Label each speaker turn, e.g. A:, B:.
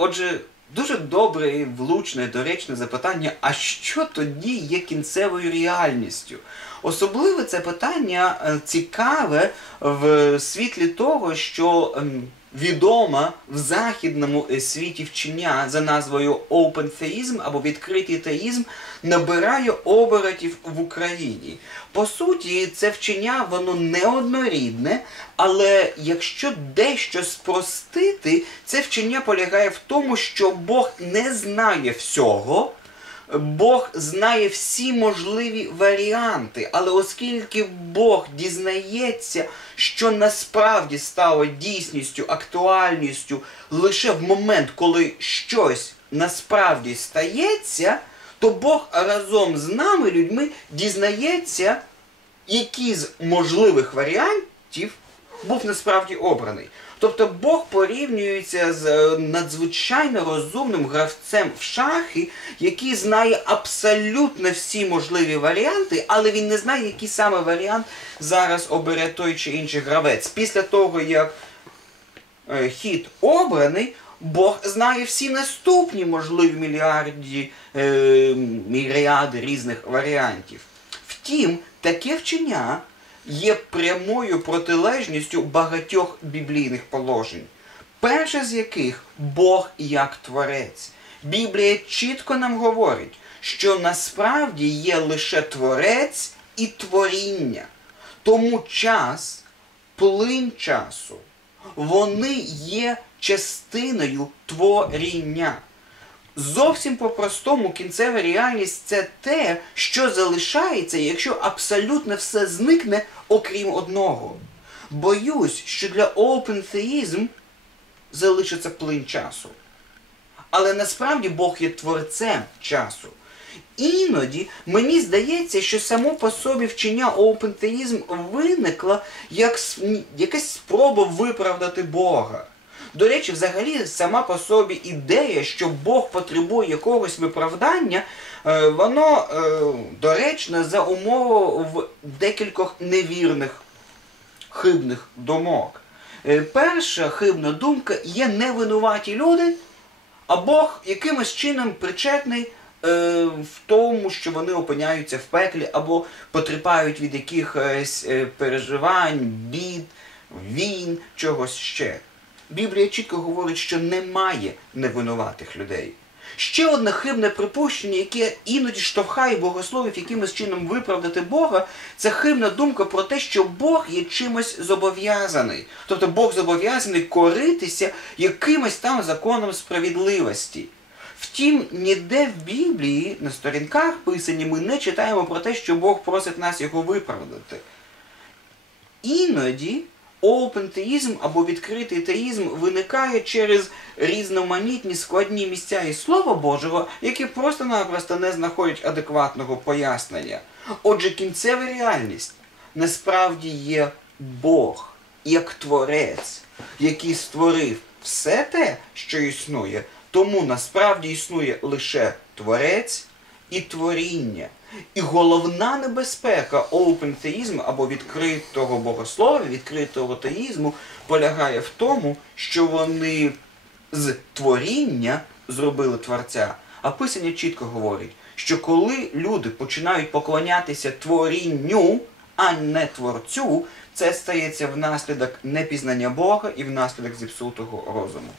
A: Отже, дуже добре і влучне, доречне запитання, а що тоді є кінцевою реальністю? Особливо це питання е, цікаве в світлі того, що ем, відома в західному е, світі вчення за назвою Open Theism або відкритий теїзм набирає оборотів в Україні. По суті, це вчення воно неоднорідне, але якщо дещо спростити, це вчення полягає в тому, що Бог не знає всього. Бог знає всі можливі варіанти, але оскільки Бог дізнається, що насправді стало дійсністю, актуальністю лише в момент, коли щось насправді стається, то Бог разом з нами, людьми, дізнається, який з можливих варіантів був насправді обраний. Тобто Бог порівнюється з е, надзвичайно розумним гравцем в шахи, який знає абсолютно всі можливі варіанти, але він не знає, який саме варіант зараз обере той чи інший гравець. Після того, як е, хід обраний, Бог знає всі наступні можливі мільярді, е, мільярди різних варіантів. Втім, таке вчення є прямою протилежністю багатьох біблійних положень. Перше з яких Бог як творець. Біблія чітко нам говорить, що насправді є лише творець і творіння. Тому час, плин часу, вони є частиною творіння. Зовсім по-простому кінцева реальність це те, що залишається, якщо абсолютно все зникне, окрім одного. Боюсь, що для Theism залишиться плин часу. Але насправді Бог є творцем часу. Іноді мені здається, що само по собі вчення Theism виникло як якась спроба виправдати Бога. До речі, взагалі, сама по собі ідея, що Бог потребує якогось виправдання, е, воно е, доречне за умови в декількох невірних хибних думок. Е, Перша хибна думка є невинуваті люди, а Бог якимось чином причетний в тому, що вони опиняються в пеклі або потерпають від якихось переживань, бід, війн, чогось ще. Біблія чітко говорить, що немає невинуватих людей. Ще одне хибне припущення, яке іноді штовхає богословів якимось чином виправдати Бога, це хибна думка про те, що Бог є чимось зобов'язаний. Тобто Бог зобов'язаний коритися якимось там законом справедливості. Втім, ніде в Біблії на сторінках писані ми не читаємо про те, що Бог просить нас його виправдати. Іноді опентеїзм або відкритий теїзм виникає через різноманітні складні місця із Слова Божого, які просто-напросто не знаходять адекватного пояснення. Отже, кінцева реальність насправді є Бог як творець, який створив все те, що існує, тому насправді існує лише творець і творіння. І головна небезпека опентеїзму або відкритого богослов'я, відкритого теїзму полягає в тому, що вони з творіння зробили творця. А писання чітко говорить, що коли люди починають поклонятися творінню, а не творцю, це стається внаслідок непізнання Бога і внаслідок зіпсутого розуму.